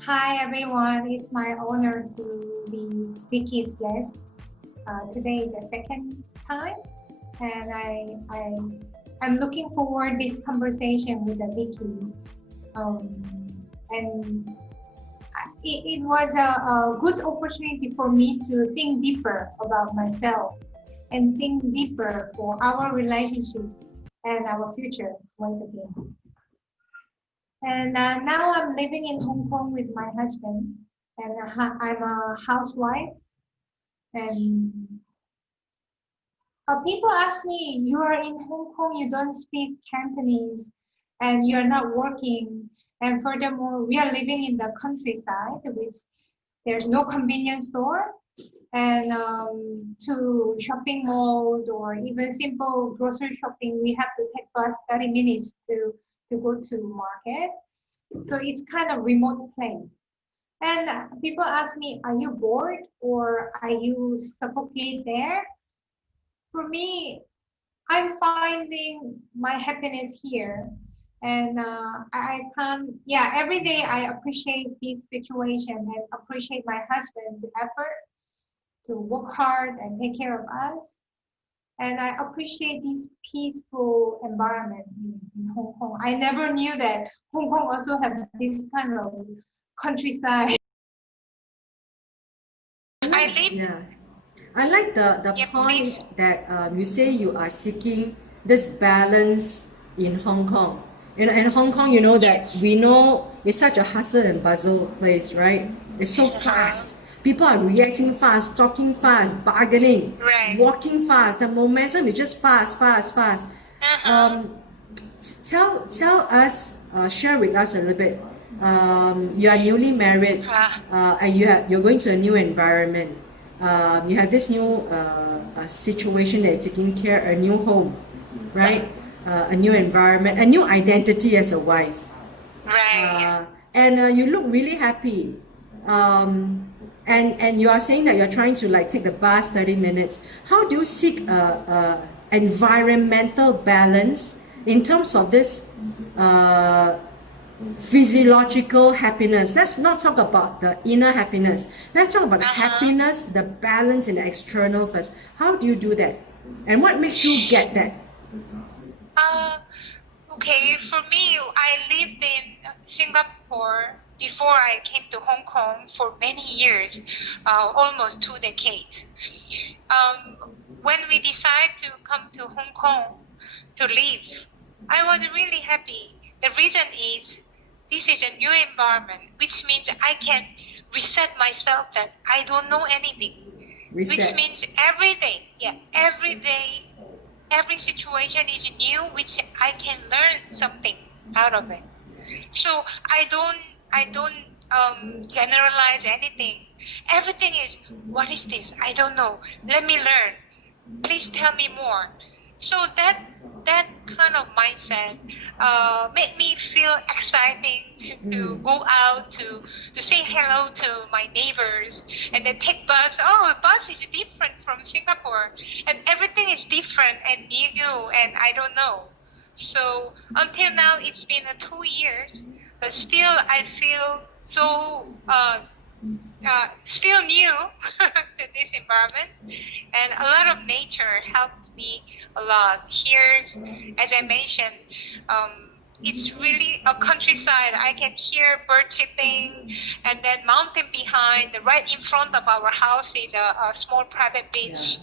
Hi everyone, it's my honor to be Vicky's guest. Today is the second time, and I'm looking forward this conversation with the Vicky. And it was a good opportunity for me to think deeper about myself and think deeper for our relationship and our future once again. And now I'm living in Hong Kong with my husband, and I'm a housewife. And people ask me, you are in Hong Kong, you don't speak Cantonese, and you're not working. And furthermore, we are living in the countryside, which there's no convenience store, and to shopping malls or even simple grocery shopping, we have to take bus 30 minutes to go to market. So it's kind of remote place. And people ask me, are you bored or are you suffocate there? For me, I'm finding my happiness here. And I can, yeah, every day I appreciate this situation and appreciate my husband's effort to work hard and take care of us. And I appreciate this peaceful environment in Hong Kong. I never knew that Hong Kong also have this kind of countryside. I live. Yeah, I like the point that you say you are seeking this balance in Hong Kong. In Hong Kong, you know that we know it's such a hustle and bustle place, right? It's so fast. People are reacting fast, talking fast, bargaining, walking fast. The momentum is just fast, fast, fast. Tell us, share with us a little bit. You are newly married, and you're going to a new environment. You have this new situation that you're taking care, a new home, right? A new environment, a new identity as a wife. Right. And you look really happy. And you are saying that you're trying to like take the bus 30 minutes. How do you seek environmental balance in terms of this physiological happiness? Let's not talk about the inner happiness. Let's talk about the happiness, the balance in the external first. How do you do that? And what makes you get that? Okay, for me, I lived in Singapore before I came to Hong Kong for many years, almost 2 decades. When we decided to come to Hong Kong to live, I was really happy. The reason is this is a new environment, which means I can reset myself that I don't know anything. Reset. Which means every day, every situation is new, which I can learn something out of it. So I don't generalize anything. Everything is, what is this? I don't know. Let me learn. Please tell me more. So that kind of mindset made me feel exciting to go out to say hello to my neighbors and then take bus. Oh, bus is different from Singapore and everything is different and new and I don't know. So until now it's been 2 years, but still I feel so still new to this environment, and a lot of nature helped me a lot. Here's, as I mentioned, it's really a countryside. I can hear bird chirping, and then mountain behind. Right in front of our house is a small private beach,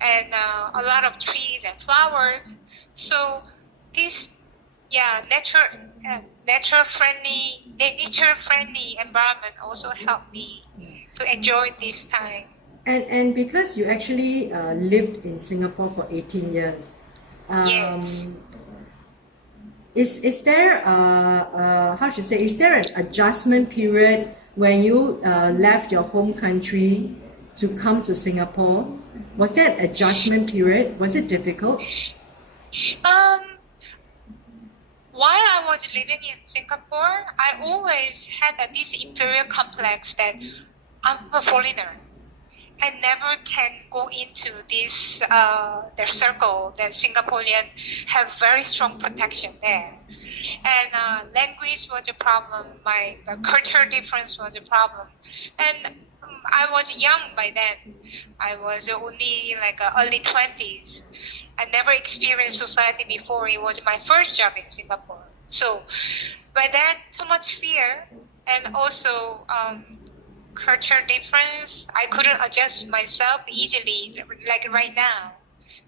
and a lot of trees and flowers. So this, nature friendly environment also helped me to enjoy this time. And because you actually lived in Singapore for 18 years, Yes. is there how should I say, is there an adjustment period when you left your home country to come to Singapore? Was there an adjustment period? Was it difficult? While I was living in Singapore, I always had this inferior complex that I'm a foreigner. I never can go into this their circle. That Singaporean have very strong protection there. and language was a problem. My culture difference was a problem, and I was young by then. I was only like early 20s. I never experienced society before. It was my first job in Singapore. So by then, so much fear, and also culture difference. I couldn't adjust myself easily, like right now.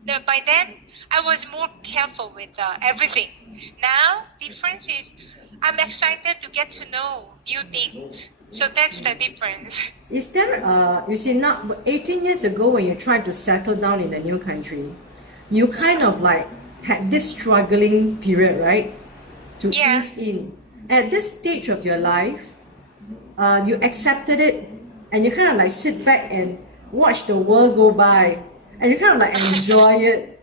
By then, I was more careful with everything. Now, difference is I'm excited to get to know new things. So that's the difference. Is there, you see, now 18 years ago when you tried to settle down in a new country, you kind of like had this struggling period, right? To ease in. At this stage of your life, you accepted it and you kind of like sit back and watch the world go by and you kind of like enjoy it,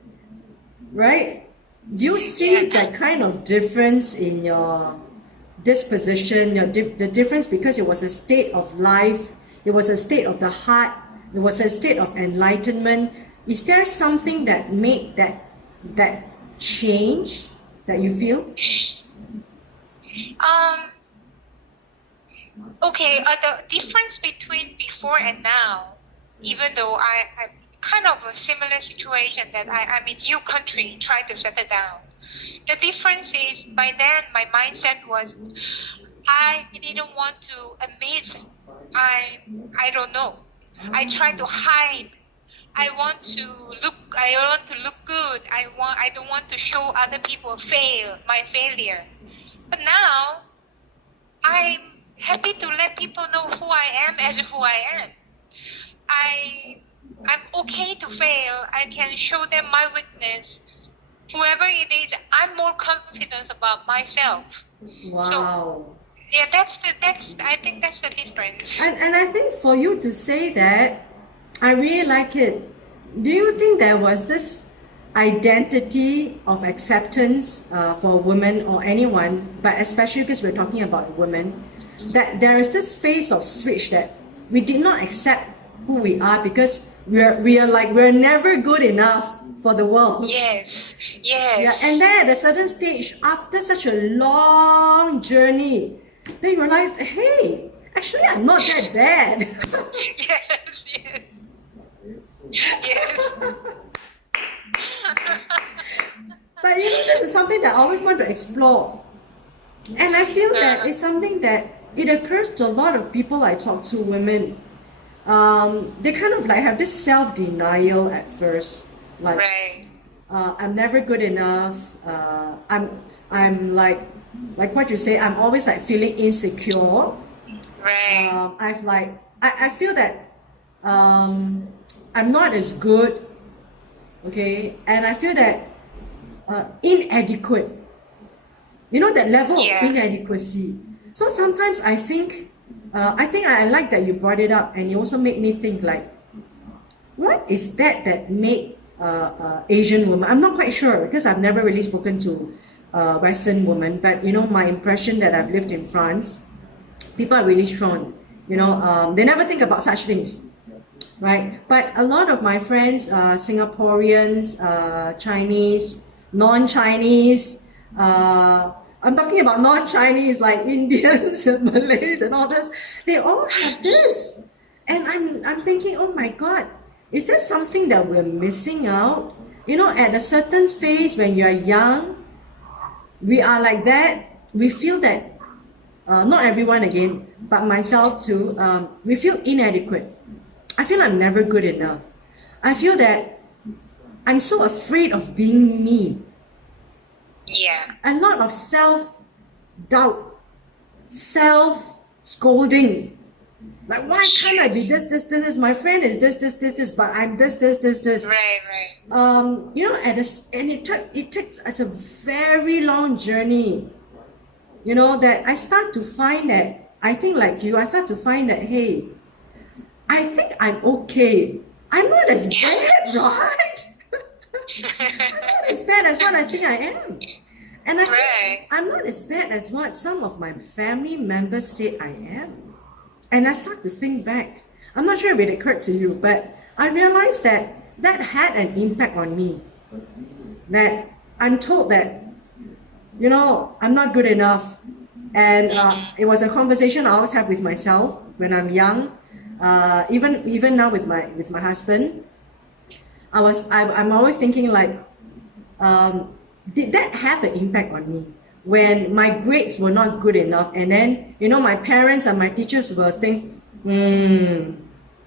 right? Do you see that kind of difference in your disposition, the difference because it was a state of life, it was a state of the heart, it was a state of enlightenment? Is there something that made that change that you feel? Okay, the difference between before and now, even though I'm kind of a similar situation that I'm in new country trying to settle down. The difference is by then my mindset was I didn't want to admit I don't know. I try to hide. I want to look good. I don't want to show other people my failure. But now I'm happy to let people know who I am as who I am. I'm okay to fail. I can show them my weakness. Whoever it is, I'm more confident about myself. Wow. So, yeah, I think that's the difference. And I think for you to say that, I really like it. Do you think there was this identity of acceptance for women or anyone, but especially because we're talking about women, that there is this phase of switch that we did not accept who we are because we're never good enough for the world. Yes. Yeah, and then at a certain stage, after such a long journey, they realized, hey, actually I'm not that bad. Yes. But you know, this is something that I always want to explore. And I feel that it's something that it occurs to a lot of people I talk to, women. They kind of like have this self-denial at first. Like, I'm never good enough. I'm like what you say, I'm always like feeling insecure. I feel that I'm not as good, okay, and I feel that inadequate. You know, that level of inadequacy. So sometimes I think I like that you brought it up, and you also made me think like, what is that made Asian women? I'm not quite sure because I've never really spoken to Western women, but you know, my impression that I've lived in France, people are really strong. You know, they never think about such things, right? But a lot of my friends, Singaporeans, Chinese, non-Chinese, I'm talking about non-Chinese like Indians and Malays and all this, they all have this. And I'm thinking, oh my God, is there something that we're missing out? You know, at a certain phase when you're young, we are like that. We feel that, not everyone again, but myself too, we feel inadequate. I feel I'm never good enough. I feel that I'm so afraid of being me. Yeah. A lot of self-doubt, self-scolding. Like, why can't I be this? My friend is this, but I'm this. Right. You know, it takes it's a very long journey. You know, that I start to find that, I think like you, I start to find that, hey, I think I'm okay. I'm not as bad, right? I'm not as bad as what I think I am. And I think I'm not as bad as what some of my family members say I am. And I start to think back. I'm not sure if it occurred to you, but I realized that had an impact on me. That I'm told that I'm not good enough. And it was a conversation I always have with myself when I'm young. Even now with my husband, I'm always thinking like, did that have an impact on me when my grades were not good enough? And then my parents and my teachers were thinking,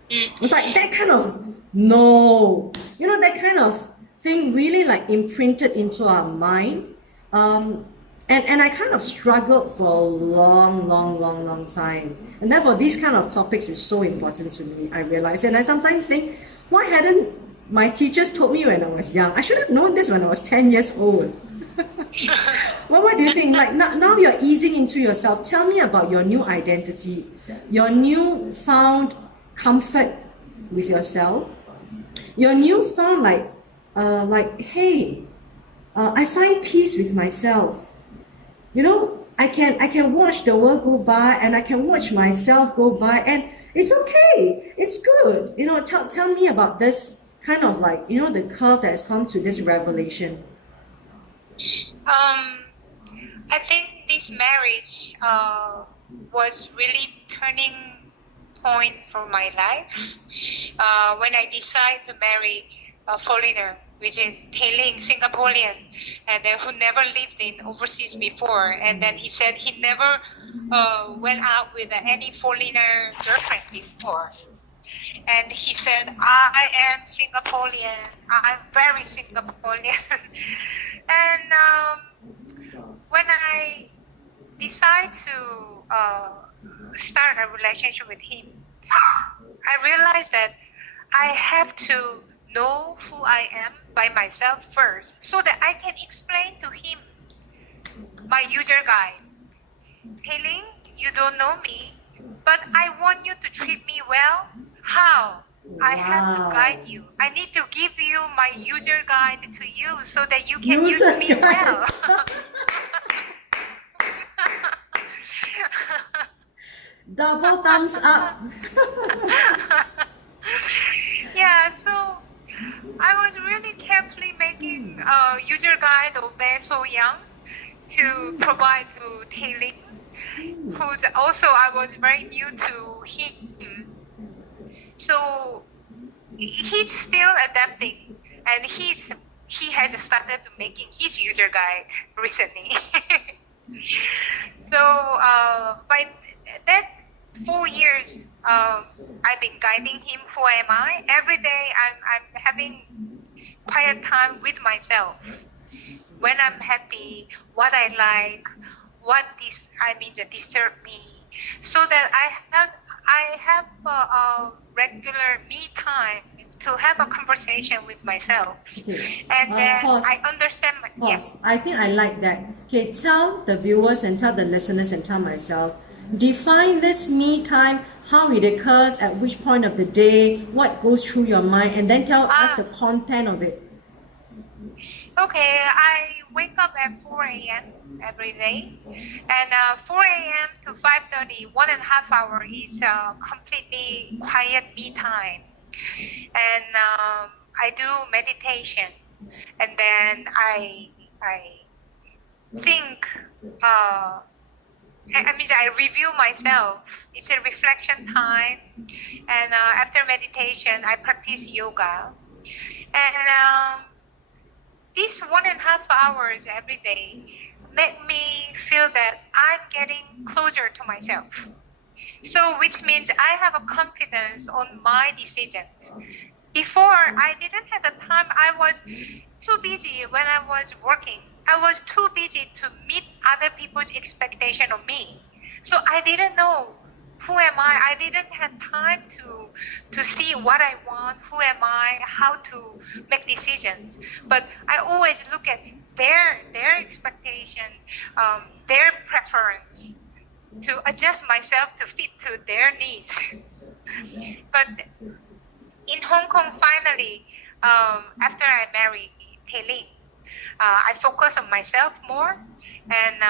it's like that kind of no, that kind of thing really like imprinted into our mind. And I kind of struggled for a long, long, long, long time. And therefore, these kind of topics is so important to me, I realize. And I sometimes think, why hadn't my teachers told me when I was young? I should have known this when I was 10 years old. Well, what do you think? Like now you're easing into yourself. Tell me about your new identity, your new found comfort with yourself, your new found hey, I find peace with myself. I can watch the world go by, and I can watch myself go by, and it's okay. It's good. Tell me about this kind of like, the curve that has come to this revelation. I think this marriage was really turning point for my life. When I decided to marry a foreigner, which is Tailing, Singaporean, and who never lived in overseas before. And then he said he never went out with any foreigner girlfriend before. And he said, I am Singaporean. I'm very Singaporean. And when I decided to start a relationship with him, I realized that I have to know who I am by myself first, so that I can explain to him my user guide. Tailing, you don't know me, but I want you to treat me well. How? I have to guide you. I need to give you my user guide to you so that you can use me well. Double thumbs up. Yeah, so I was really carefully making a user guide of Ben So Young to provide to Tailing, who's also, I was very new to him. So he's still adapting, and he has started making his user guide recently. So by that 4 years, I've been guiding him. Who am I? Every day, I'm having quiet time with myself. When I'm happy, what I like, disturb me, so that I have a regular me time to have a conversation with myself. Okay. And then Pause. I understand Pause. I think I like that. Okay, tell the viewers and tell the listeners and tell myself, define this me time, how it occurs, at which point of the day, what goes through your mind, and then tell us the content of it. Okay, I wake up at 4 a.m. every day, and 4 a.m. to 5:30, 1.5 hours is completely quiet me time, and I do meditation, and then I think. I review myself. It's a reflection time, and after meditation, I practice yoga, and these 1.5 hours every day make me feel that I'm getting closer to myself. So, which means I have a confidence on my decisions. Before, I didn't have the time. I was too busy when I was working. I was too busy to meet other people's expectation of me. So I didn't know who am I. I didn't have time to see what I want, who am I, how to make decisions. But I always look at their expectation, their preference, to adjust myself to fit to their needs. But in Hong Kong, finally, after I married Tailing, I focus on myself more, and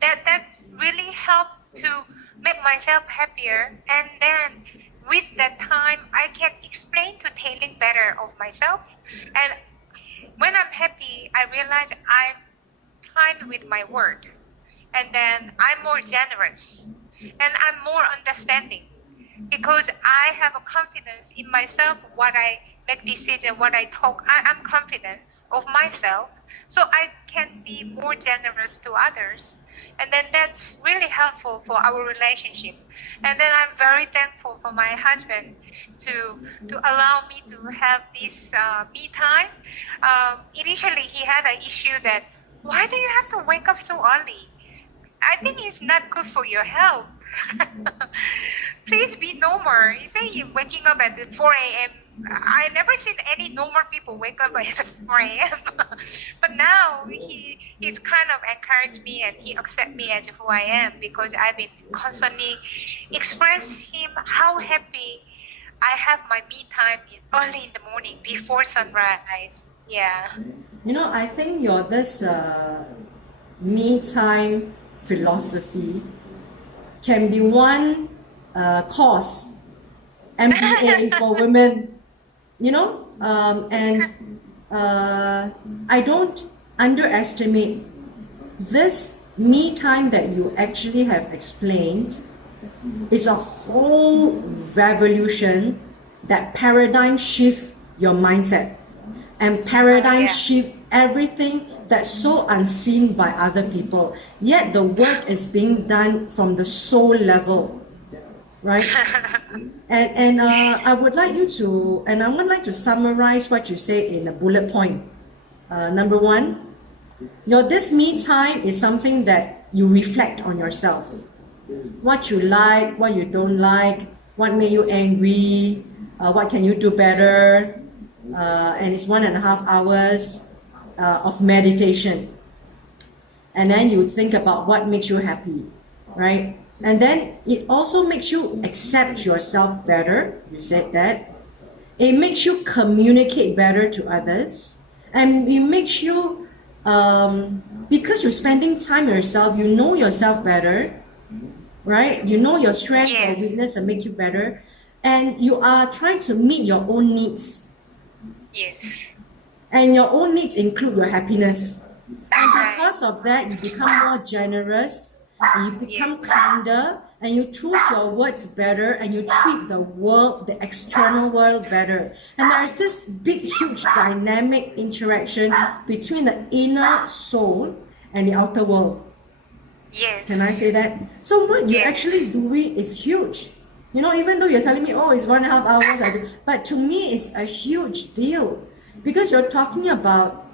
that really helped to make myself happier. And then with that time, I can explain to Tailing better of myself. And when I'm happy, I realize I'm kind with my word. And then I'm more generous. And I'm more understanding. Because I have a confidence in myself, what I make decision, what I talk, I'm confident of myself. So I can be more generous to others. And then that's really helpful for our relationship. And then I'm very thankful for my husband to allow me to have this me time. Initially, he had an issue that, why do you have to wake up so early? I think it's not good for your health. Please be normal. You say you're waking up at 4 a.m. I never seen any normal people wake up at 4 a.m. But now he's kind of encouraged me and he accepts me as who I am because I've been constantly express him how happy I have my me time early in the morning before sunrise. Yeah. You know, I think your this me time philosophy can be one course MBA for women, you know, and I don't underestimate this me time that you actually have explained. Is a whole revolution that paradigm shift your mindset and paradigm shift everything that's so unseen by other people, yet the work is being done from the soul level, right? and I would like to summarize what you say in a bullet point. Number one, this me time is something that you reflect on yourself, what you like, what you don't like, what made you angry, what can you do better, and it's 1.5 hours of meditation. And then you think about what makes you happy, right? And then it also makes you accept yourself better. You said that. It makes you communicate better to others. And it makes you, because you're spending time yourself, you know yourself better, right? You know your strength, your weakness, and make you better. And you are trying to meet your own needs. Yes. And your own needs include your happiness. And because of that, you become more generous, and you become kinder, and you choose your words better, and you treat the world, the external world better. And there's this big, huge dynamic interaction between the inner soul and the outer world. Yes. Can I say that? So what you're actually doing is huge. You know, even though you're telling me, oh, it's 1.5 hours, but to me, it's a huge deal. Because you're talking about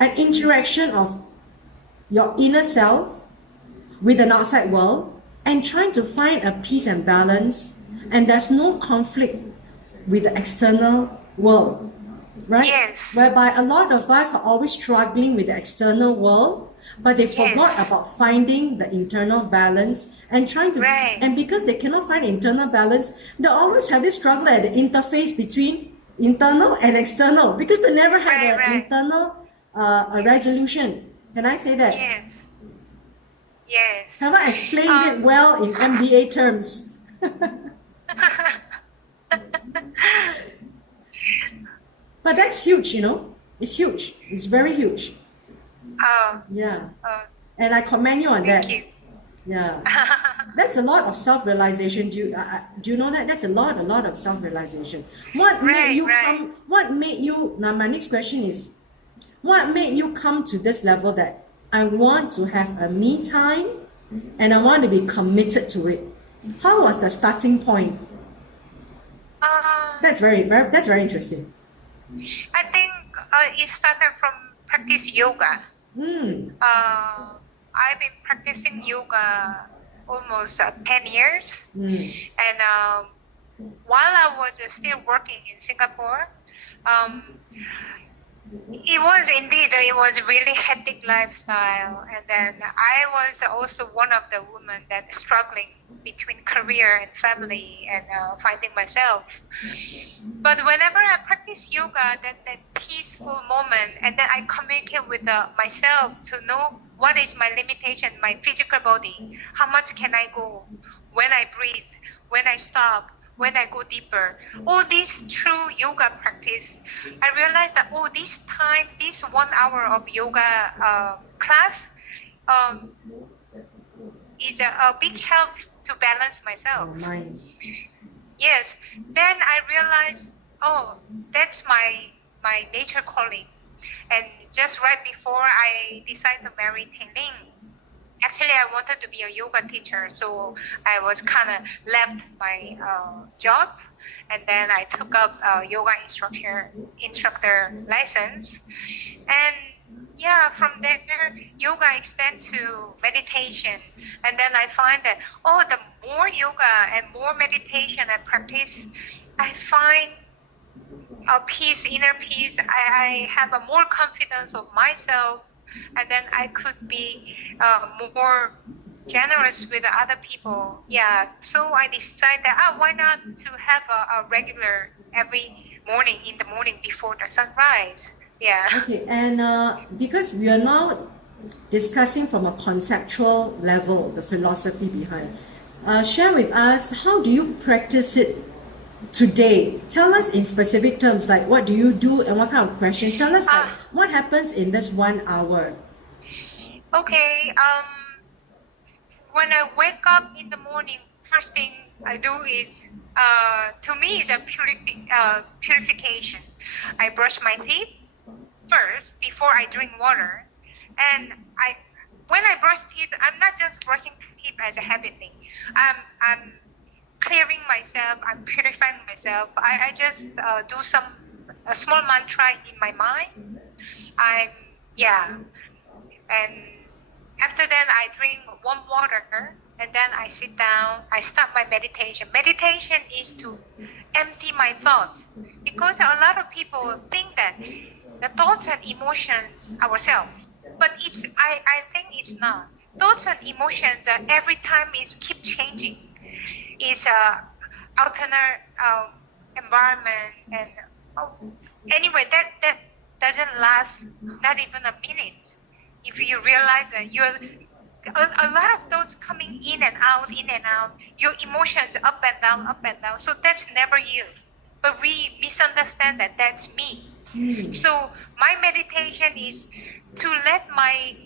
an interaction of your inner self with an outside world and trying to find a peace and balance, and there's no conflict with the external world, right? Yes. Whereby a lot of us are always struggling with the external world, but they forgot about finding the internal balance and trying to, and because they cannot find internal balance, they always have this struggle at the interface between internal and external because they never had an internal resolution. Can I say that? Yes. Yes. Have I explained it well in MBA terms? But that's huge, you know. It's huge. It's very huge. Yeah. And I commend you on that. Thank you. Yeah. That's a lot of self-realization. Do you know that? That's a lot of self-realization. What made you come? What made you? Now my next question is, what made you come to this level that I want to have a me time, and I want to be committed to it? How was the starting point? That's very interesting. I think it started from practice yoga. I've been practicing yoga almost 10 years. And while I was still working in Singapore, it was really hectic lifestyle. And then I was also one of the women that struggling between career and family and finding myself. But whenever I practice yoga, that peaceful moment, and then I communicate with myself to know what is my limitation, my physical body, how much can I go, when I breathe, when I stop, when I go deeper, all this true yoga practice, I realized that this time, this 1 hour of yoga class is a big help to balance myself. Your mind. Yes. Then I realized, that's my nature calling. And just right before I decided to marry Ling, actually I wanted to be a yoga teacher, so I was kind of left my job, and then I took up a yoga instructor license, and yeah, from there yoga extends to meditation, and then I find that the more yoga and more meditation I practice, I find a peace, inner peace. I have a more confidence of myself, and then I could be more generous with other people. Yeah, so I decided that why not to have a regular every morning in the morning before the sunrise. Yeah. Okay, and because we are now discussing from a conceptual level, the philosophy behind, share with us, how do you practice it today? Tell us in specific terms, like what do you do and what kind of questions? Tell us like what happens in this 1 hour. Okay, when I wake up in the morning, first thing I do is, to me, it's a purification. I brush my teeth first before I drink water, and when I brush teeth, I'm not just brushing teeth as a habit thing. I'm clearing myself. I'm purifying myself. I just do a small mantra in my mind. And after that, I drink warm water, and then I sit down. I start my meditation. Meditation is to empty my thoughts, because a lot of people think that the thoughts and emotions ourselves, but I think it's not. Thoughts and emotions every time keep changing. It's alternate environment, and anyway, that doesn't last not even a minute. If you realize that a lot of thoughts coming in and out, your emotions up and down. So that's never you. But we misunderstand that that's me. So my meditation is to let my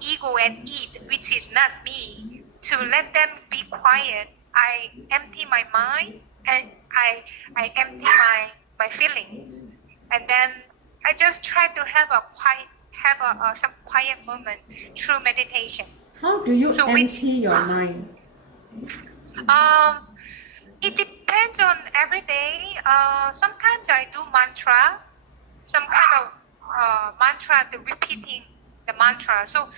ego and id, which is not me, to let them be quiet. I empty my mind, and I empty my feelings, and then I just try to have some quiet moment through meditation. How do you empty your mind? It depends on every day. Sometimes I do mantra, some kind of mantra, repeating the mantra. So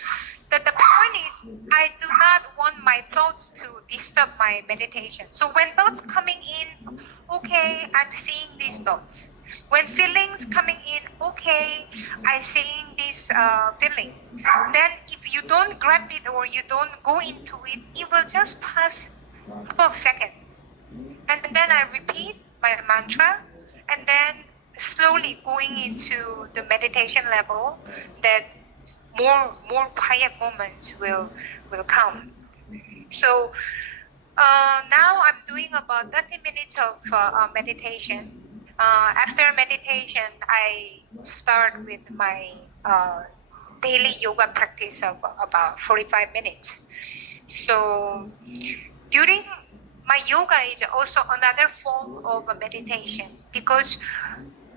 the point is, I do not want my thoughts to disturb my meditation. So when thoughts coming in, okay, I'm seeing these thoughts. When feelings coming in, okay, I seeing these feelings. Then if you don't grab it or you don't go into it, it will just pass a couple of seconds. And then I repeat my mantra, and then slowly going into the meditation level, that more quiet moments will come. So now I'm doing about 30 minutes of meditation. After meditation, I start with my daily yoga practice of about 45 minutes. So during my yoga is also another form of a meditation, because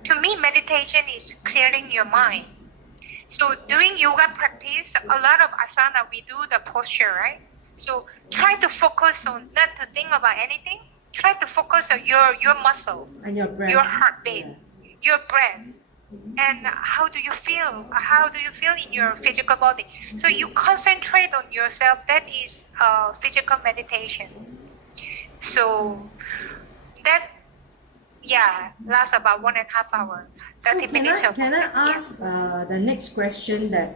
to me, meditation is clearing your mind. So doing yoga practice, a lot of asana, we do the posture, right? So try to focus on not to think about anything. Try to focus on your muscle, and your breath, your heartbeat, your breath, and how do you feel? How do you feel in your physical body? So you concentrate on yourself. That is physical meditation. So that lasts about 1.5 hours, 30 minutes. Can I ask the next question? That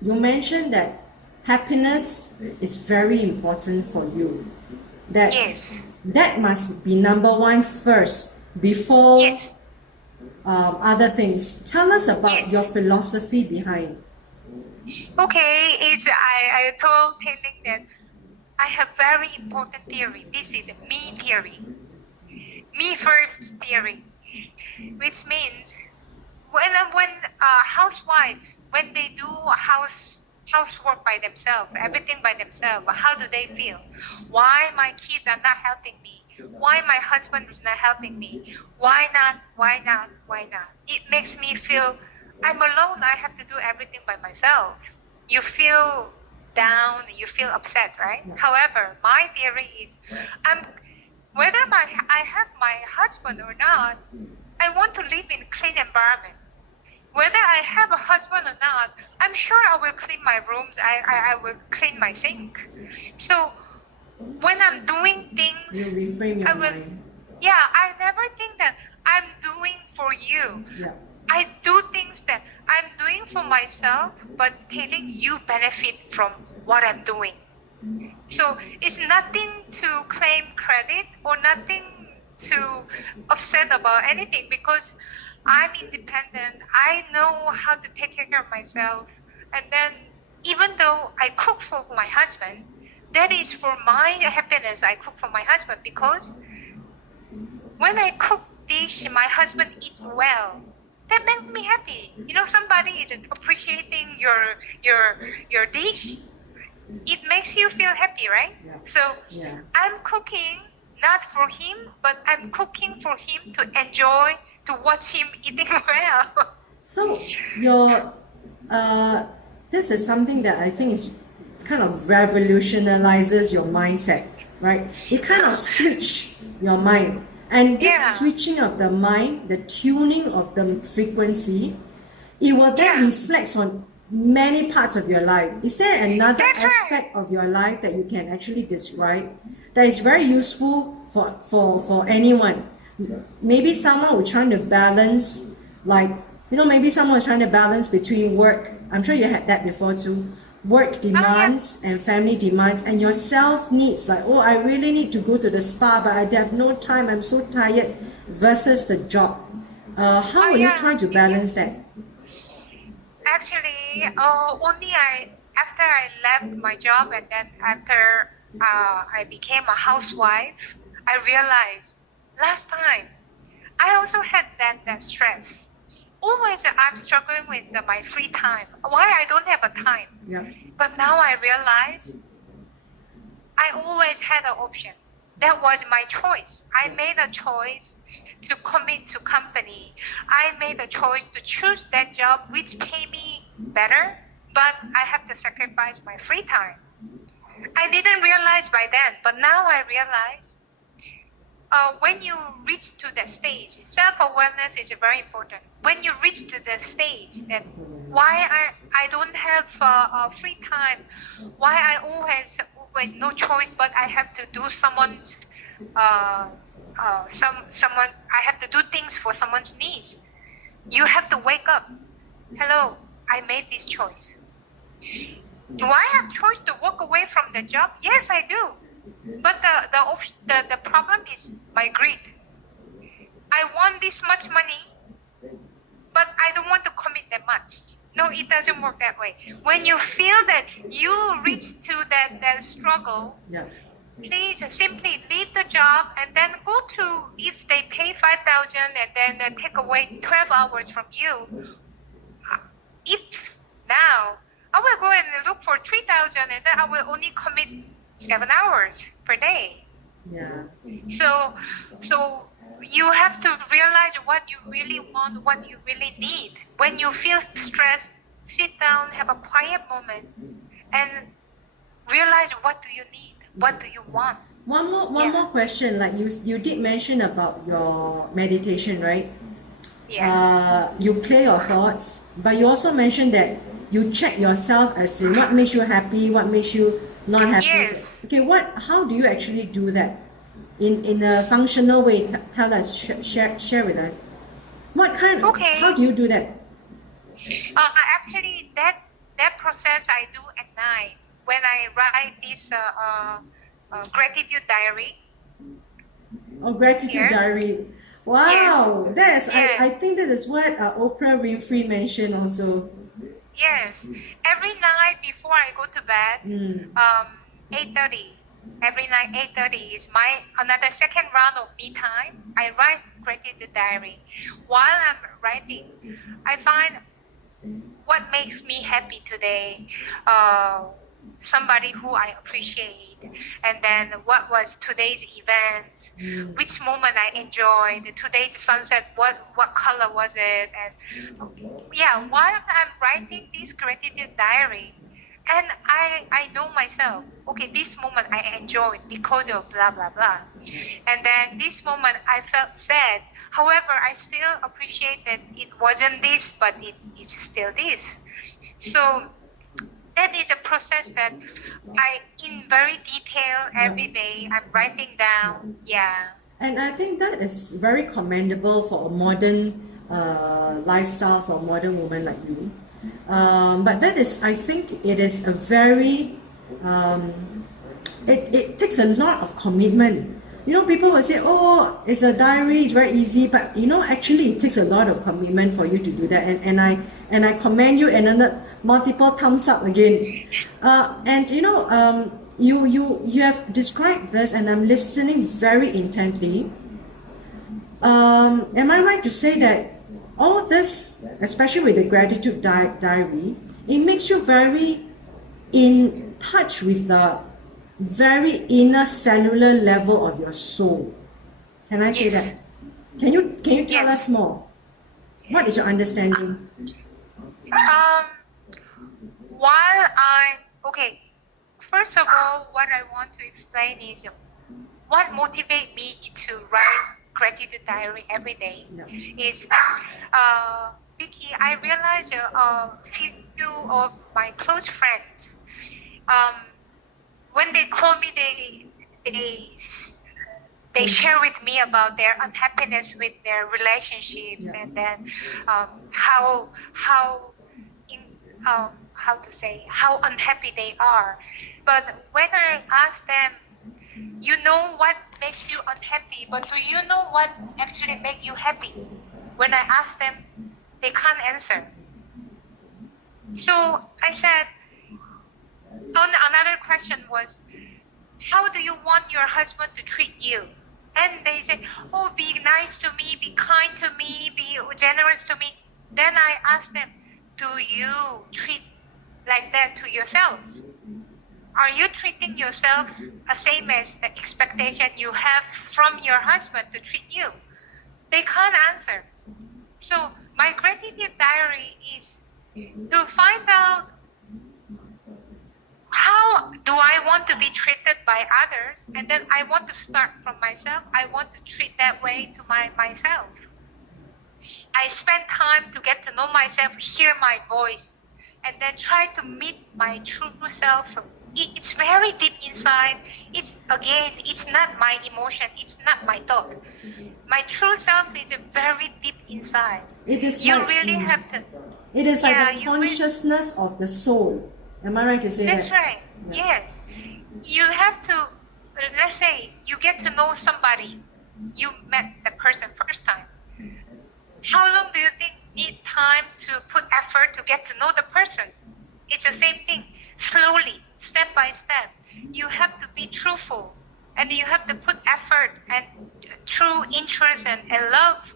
you mentioned that happiness is very important for you. That yes. That must be number one first before yes. Other things. Tell us about your philosophy behind. Okay, I told Taylor that I have very important theory. This is a me theory. me first theory, which means when housewives, when they do housework by themselves, everything by themselves, how do they feel? Why my kids are not helping me? Why my husband is not helping me? Why not? Why not? Why not? It makes me feel I'm alone. I have to do everything by myself. You feel down, you feel upset, right? However, my theory is whether I have my husband or not, I want to live in a clean environment. Whether I have a husband or not, I'm sure I will clean my rooms. I will clean my sink. So when I'm doing things, You reframe your I will. mind. Yeah, I never think that I'm doing for you. Yeah. I do things that I'm doing for myself, but telling you benefit from what I'm doing. So it's nothing to claim credit or nothing to upset about anything because I'm independent. I know how to take care of myself. And then even though I cook for my husband, that is for my happiness. I cook for my husband because when I cook dish, my husband eats well. That makes me happy. You know, somebody is appreciating your dish. It makes you feel happy, right? Yeah. So Yeah. I'm cooking not for him, but I'm cooking for him to enjoy, to watch him eating well. So this is something that I think is kind of revolutionizes your mindset, right? It kind of switch your mind. And this Yeah. switching of the mind, the tuning of the frequency, it will then Yeah. reflect on many parts of your life. Is there another That's right. aspect of your life that you can actually describe that is very useful for anyone? Maybe someone who's trying to balance, like, maybe someone is trying to balance between work. I'm sure you had that before too. Work demands and family demands and your self needs, like, oh, I really need to go to the spa, but I have no time, I'm so tired, versus the job. How will you yeah. try to balance that? Actually, only after I left my job and then after I became a housewife, I realized last time I also had that stress. Always I'm struggling with my free time. Why I don't have a time? Yeah. But now I realize I always had an option. That was my choice. I made a choice to commit to company. I made a choice to choose that job which pay me better, but I have to sacrifice my free time. I didn't realize by then, but now I realize when you reach to that stage, self-awareness is very important. When you reach to the stage that why I don't have free time, why I always no choice, but I have to do someone's someone I have to do things for someone's needs. You have to wake up. Hello, I made this choice. Do I have choice to walk away from the job? Yes, I do. But the problem is my greed. I want this much money, but I don't want to commit that much. No, it doesn't work that way. When you feel that you reach to that struggle, Yeah. please simply leave the job and then go to, if they pay 5,000 and then take away 12 hours from you. If now I will go and look for 3,000 and then I will only commit 7 hours per day. Yeah. So you have to realize what you really want, what you really need. When you feel stressed, sit down, have a quiet moment, and realize what do you need, what do you want. One more question. Like you did mention about your meditation, right? Yeah. You clear your thoughts, but you also mentioned that you check yourself as in what makes you happy, what makes you not happy. Yes. Okay, how do you actually do that in a functional way? Tell us, share with us. What kind of, Okay. how do you do that? Actually, that process I do at night when I write this gratitude diary. Oh, gratitude Here. diary. Wow, Yes. I think this is what Oprah Winfrey mentioned also. Yes. Every night before I go to bed, 8:30, every night 8:30 is my another second round of me time. I write gratitude diary. While I'm writing, I find what makes me happy today, somebody who I appreciate, and then what was today's event, which moment I enjoyed, today's sunset, what color was it, and yeah, while I'm writing this gratitude diary, and I know myself, okay, this moment I enjoyed because of blah, blah, blah. And then this moment I felt sad. However, I still appreciate that it wasn't this, but it's still this. So that is a process that I, in very detail, every day, I'm writing down. Yeah. And I think that is very commendable for a modern lifestyle for a modern woman like you. But that is, I think it is a very, it takes a lot of commitment. You know, people will say, oh, it's a diary, it's very easy, but you know, actually it takes a lot of commitment for you to do that. And I commend you, and another multiple thumbs up again. And you know, you have described this, and I'm listening very intently. Am I right to say that all this, especially with the gratitude diary, it makes you very in touch with the very inner cellular level of your soul? Can I say that? Can you tell us more? What is your understanding? Okay, first of all, what I want to explain is what motivates me to write gratitude diary every day is, Vicky, I realized a few of my close friends, when they call me, they share with me about their unhappiness with their relationships, and then how unhappy they are. But when I ask them, you know what makes you unhappy, but do you know what actually makes you happy? When I ask them, they can't answer. So I said, another question was, how do you want your husband to treat you? And they say, oh, be nice to me, be kind to me, be generous to me. Then I ask them, do you treat like that to yourself? Are you treating yourself the same as the expectation you have from your husband to treat you? They can't answer. So my gratitude diary is to find out, how do I want to be treated by others? And then I want to start from myself. I want to treat that way to myself. I spend time to get to know myself, hear my voice, and then try to meet my true self. It's very deep inside. It's not my emotion. It's not my thought. My true self is very deep inside. It is you like, really have to. It is like the consciousness of the soul. Am I right to say That's that? right. Yeah. Yes. You have to, let's say you get to know somebody. You met the person first time. How long do you think need time to put effort to get to know the person? It's the same thing. Slowly, step by step. You have to be truthful, and you have to put effort and true interest and love.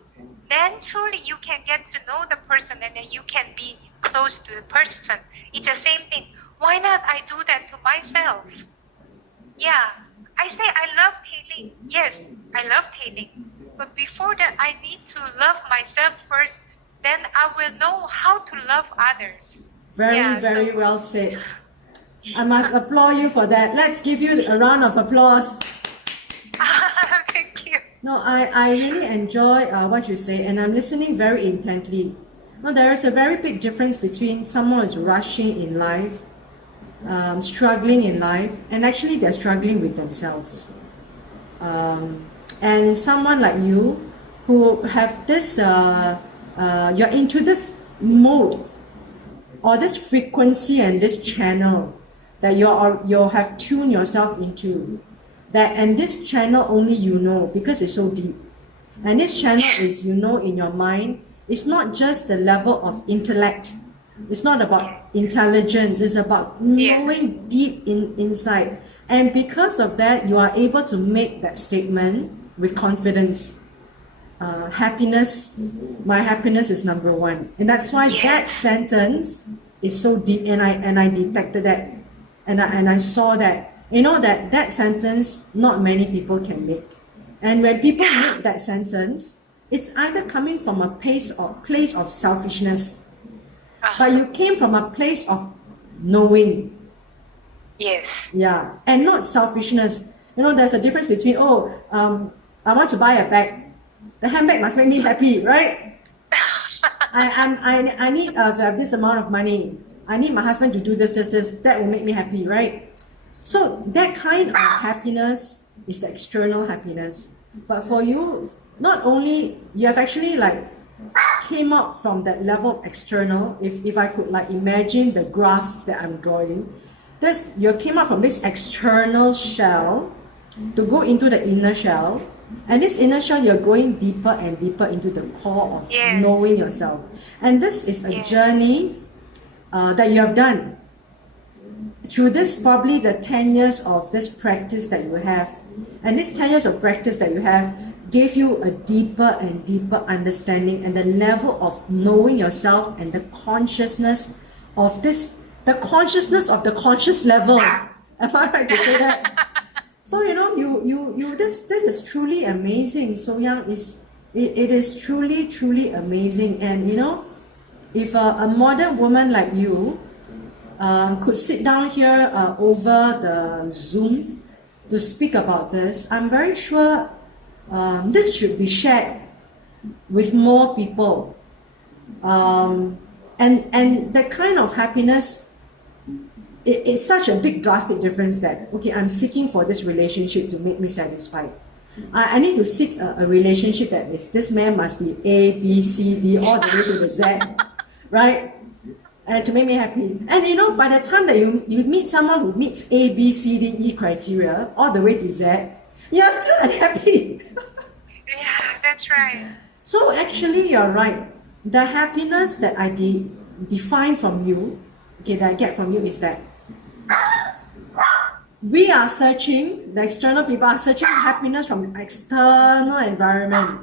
Then truly you can get to know the person, and then you can be close to the person. It's the same thing. Why not I do that to myself? Yeah. I say I love tailing. Yes, I love tailing. But before that, I need to love myself first. Then I will know how to love others. Very well said. I must applaud you for that. Let's give you a round of applause. Thank you. No, I really enjoy what you say, and I'm listening very intently. No, there is a very big difference between someone who's rushing in life, struggling in life, and actually they're struggling with themselves. And someone like you, who have this, you're into this mode, or this frequency and this channel that you have tuned yourself into. And this channel only you know, because it's so deep. And this channel is, you know, in your mind. It's not just the level of intellect. It's not about intelligence. It's about knowing deep inside. And because of that, you are able to make that statement with confidence. Happiness, my happiness is number one. And that's why that sentence is so deep, and I detected that, and I saw that, that sentence not many people can make. And when people make that sentence, it's either coming from a place of selfishness, but you came from a place of knowing. Yes. Yeah, and not selfishness. There's a difference between, I want to buy a bag. The handbag must make me happy, right? I need to have this amount of money. I need my husband to do this. That will make me happy, right? So that kind of happiness is the external happiness. But for you, not only you have actually came up from that level of external. If I could imagine the graph that I'm drawing, you came up from this external shell to go into the inner shell. And this inner shell, you're going deeper and deeper into the core of knowing yourself. And this is a journey that you have done. Through this, probably the 10 years of this practice that you have. And this 10 years of practice that you have gave you a deeper and deeper understanding and the level of knowing yourself and the consciousness of this, the consciousness of the conscious level. Am I right to say that? So this is truly amazing. So Young, it is truly amazing. And if a modern woman like you could sit down here over the Zoom to speak about this, I'm very sure this should be shared with more people. And the kind of happiness, it's such a big drastic difference that, okay, I'm seeking for this relationship to make me satisfied. I need to seek a relationship that is, this man must be A, B, C, D, all the way to the Z, right? And to make me happy. And by the time that you meet someone who meets A, B, C, D, E criteria, all the way to Z, you're still unhappy. Yeah, that's right. So actually, you're right. The happiness that I define from you, that I get from you is that we are searching, the external people are searching happiness from the external environment,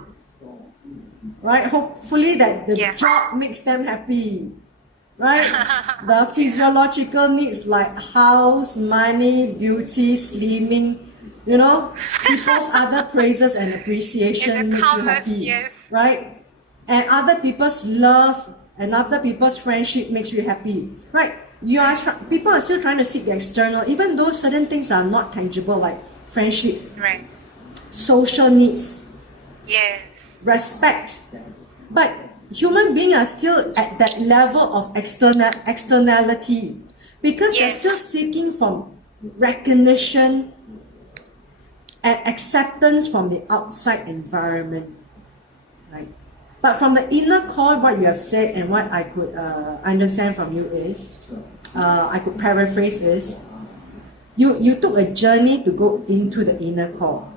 right? Hopefully that the job makes them happy, right? The physiological needs like house, money, beauty, slimming, people's other praises and appreciation makes you happy, right? And other people's love and other people's friendship makes you happy, right? People are still trying to seek the external, even though certain things are not tangible, like friendship, right? Social needs, yes, respect. But human beings are still at that level of externality because they're still seeking from recognition and acceptance from the outside environment, right? But from the inner core, what you have said and what I could understand from you is, I could paraphrase is, you took a journey to go into the inner core.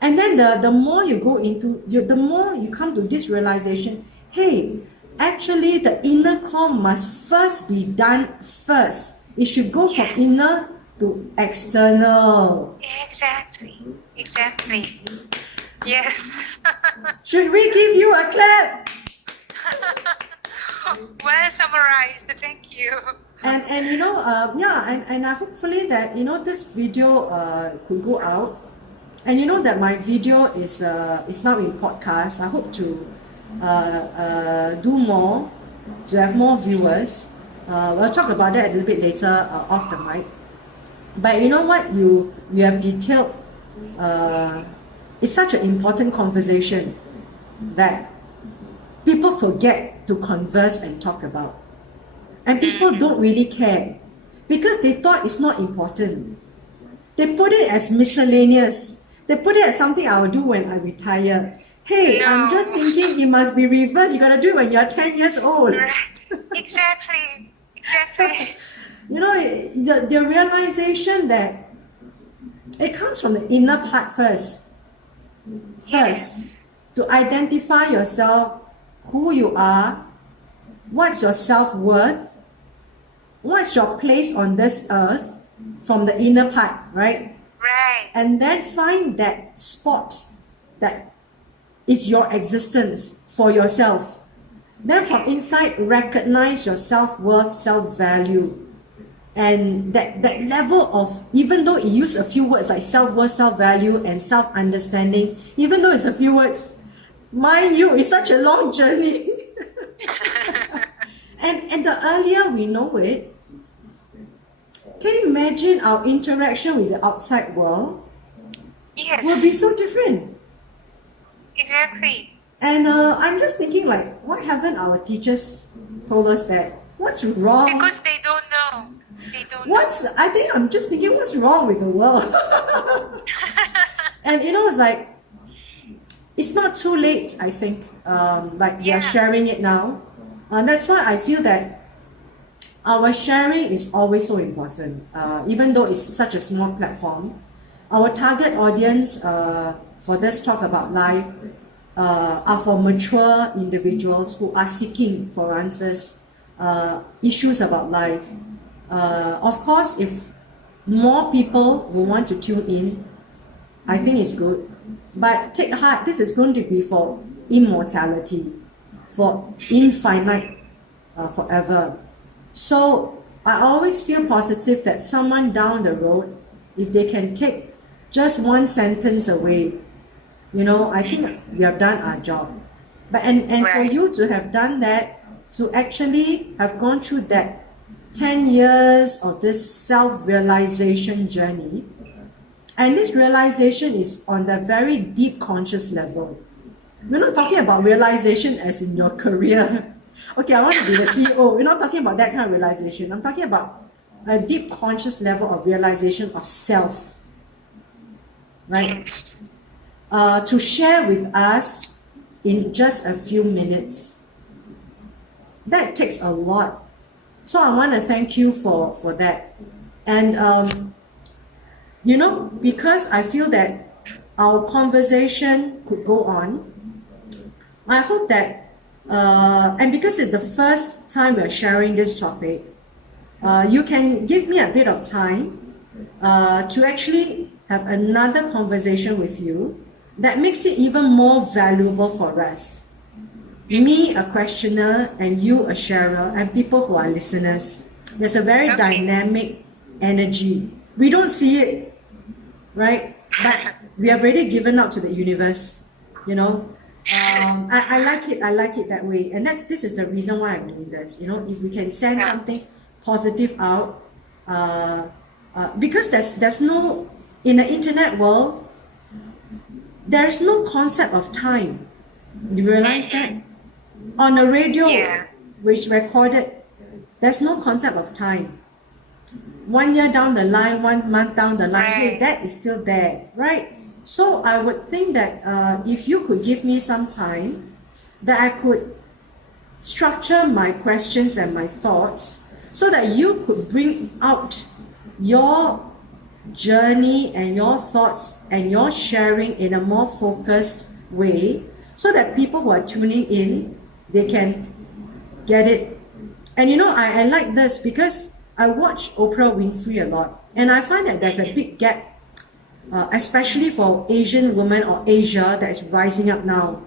And then the more you go into, the more you come to this realization, hey, actually the inner core must first be done first. It should go from inner to external. Exactly. Yes. Should we give you a clap? Well summarized. Thank you. And I hopefully that this video could go out, and that my video is now in podcast. I hope to do more, to have more viewers. We'll talk about that a little bit later off the mic. But you know what you have detailed. It's such an important conversation that people forget to converse and talk about. And people don't really care because they thought it's not important. They put it as miscellaneous. They put it as something I will do when I retire. Hey, I'm just thinking it must be reversed. You gotta do it when you're 10 years old. Right. Exactly. The realization that it comes from the inner part first. To identify yourself, who you are, what's your self-worth, what's your place on this earth, from the inner part, right? Right. And then find that spot that is your existence for yourself. Then from inside, recognize your self-worth, self-value. And that level of, even though it use a few words like self-worth, self-value, and self-understanding, even though it's a few words, mind you, it's such a long journey. and the earlier we know it, can you imagine our interaction with the outside world Yes. will be so different? Exactly. And I'm just thinking, like, why haven't our teachers told us that? What's wrong? Because they don't know. They don't know. I think I'm just thinking, what's wrong with the world? And it's like, it's not too late, I think. Like we are sharing it now. That's why I feel that our sharing is always so important. Even though it's such a small platform, our target audience for this talk about life are for mature individuals who are seeking for answers, issues about life. Of course, if more people will want to tune in, I think it's good. But take heart, this is going to be for immortality, for infinite, forever. So I always feel positive that someone down the road, if they can take just one sentence away, I think we have done our job. But and for you to have done that, to actually have gone through that 10 years of this self-realization journey, and this realization is on the very deep conscious level. We're not talking about realization as in your career. Okay, I want to be the CEO. We're not talking about that kind of realization. I'm talking about a deep conscious level of realization of self. Right? To share with us in just a few minutes. That takes a lot. So I want to thank you for that. And, because I feel that our conversation could go on, I hope that, and because it's the first time we're sharing this topic, you can give me a bit of time to actually have another conversation with you that makes it even more valuable for us. Me, a questioner, and you, a sharer, and people who are listeners. There's a very dynamic energy. We don't see it, right? But we have already given out to the universe, I like it. I like it that way, and this is the reason why I'm doing this. If we can send something positive out, because there's no, in the internet world, there is no concept of time. You realize that? On a radio, which is recorded, there's no concept of time. 1 year down the line, 1 month down the line, hey, that is still there, right? So I would think that if you could give me some time, that I could structure my questions and my thoughts so that you could bring out your journey and your thoughts and your sharing in a more focused way, so that people who are tuning in, they can get it. And I like this because I watch Oprah Winfrey a lot, and I find that there's a big gap, especially for Asian women or Asia that is rising up now,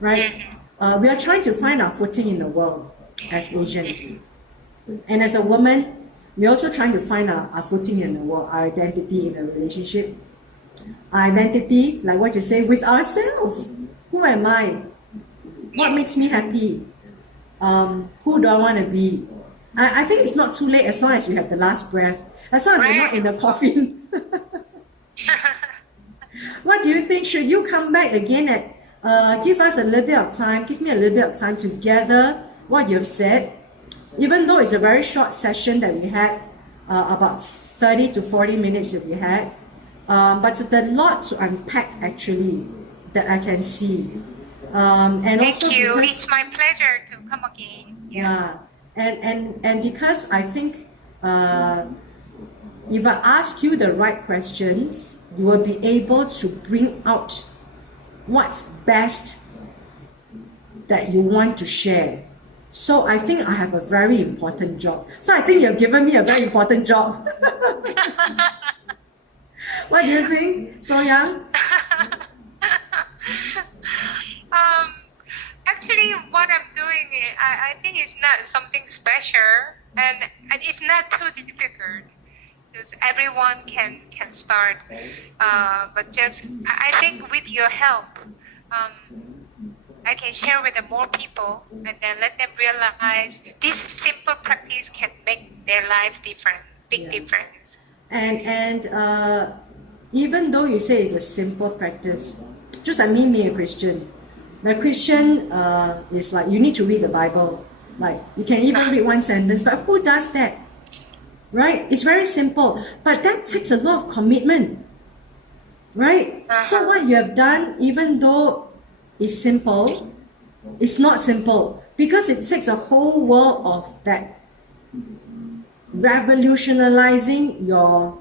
right? We are trying to find our footing in the world as Asians. And as a woman, we're also trying to find our footing in the world, our identity in a relationship. Our identity, like what you say, with ourselves. Who am I? What makes me happy? Who do I want to be? I think it's not too late as long as we have the last breath. As long as we're not in the coffin. What do you think? Should you come back again at give us a little bit of time, give me a little bit of time to gather what you've said, even though it's a very short session that we had, about 30 to 40 minutes that we had, but it's a lot to unpack actually that I can see. And Thank also you. because, It's my pleasure to come again. yeah, and because I think if I ask you the right questions, you will be able to bring out what's best that you want to share. So I think I have a very important job. So I think you've given me a very important job. What do you think, So Young? Actually, what I'm doing, I think it's not something special, and it's not too difficult. Because everyone can start, but just I think with your help, I can share with the more people, and then let them realize this simple practice can make their life different, big difference. And even though you say it's a simple practice, just like me being a Christian, the Christian is like you need to read the Bible. Like you can even read one sentence, but who does that? Right? It's very simple, but that takes a lot of commitment. Right? So what you have done, even though it's simple, it's not simple because it takes a whole world of that revolutionizing your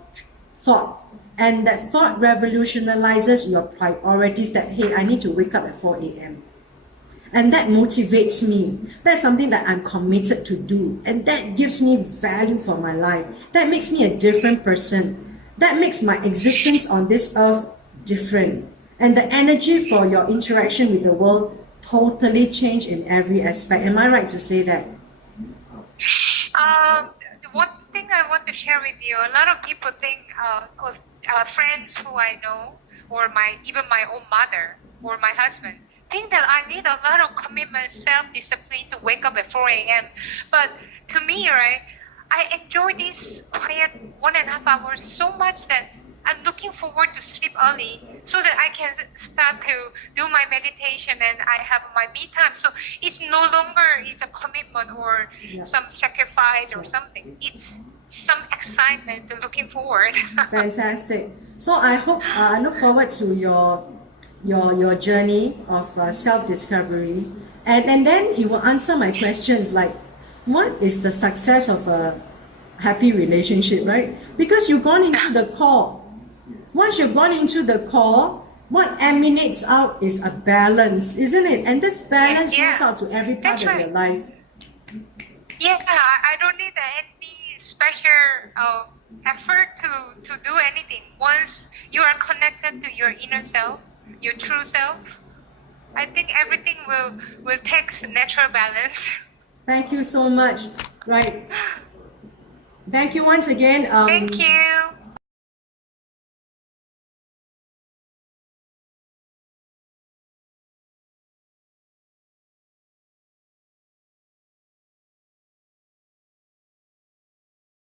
thought, and that thought revolutionizes your priorities that hey, I need to wake up at 4 a.m. and that motivates me. That's something that I'm committed to do, and that gives me value for my life. That makes me a different person. That makes my existence on this earth different, and the energy for your interaction with the world totally change in every aspect. Am I right to say that? One thing I want to share with you, a lot of people think of friends who I know, or even my own mother or my husband, think that I need a lot of commitment, self-discipline to wake up at 4 a.m. But to me, right, I enjoy this quiet 1.5 hours so much that I'm looking forward to sleep early so that I can start to do my meditation and I have my me time. So it's no longer it's a commitment or some sacrifice or something. It's some excitement to looking forward. Fantastic. So I hope I look forward to your journey of self-discovery, and then you will answer my questions like what is the success of a happy relationship, right? Because you've gone into the core. Once you've gone into the core, what emanates out is a balance, isn't it? And this balance goes out to every part of your life. Yeah, I don't need any special effort to do anything. Once you are connected to your inner self, your true self, I think everything will take natural balance. Thank you so much. Right. Thank you once again. Thank you.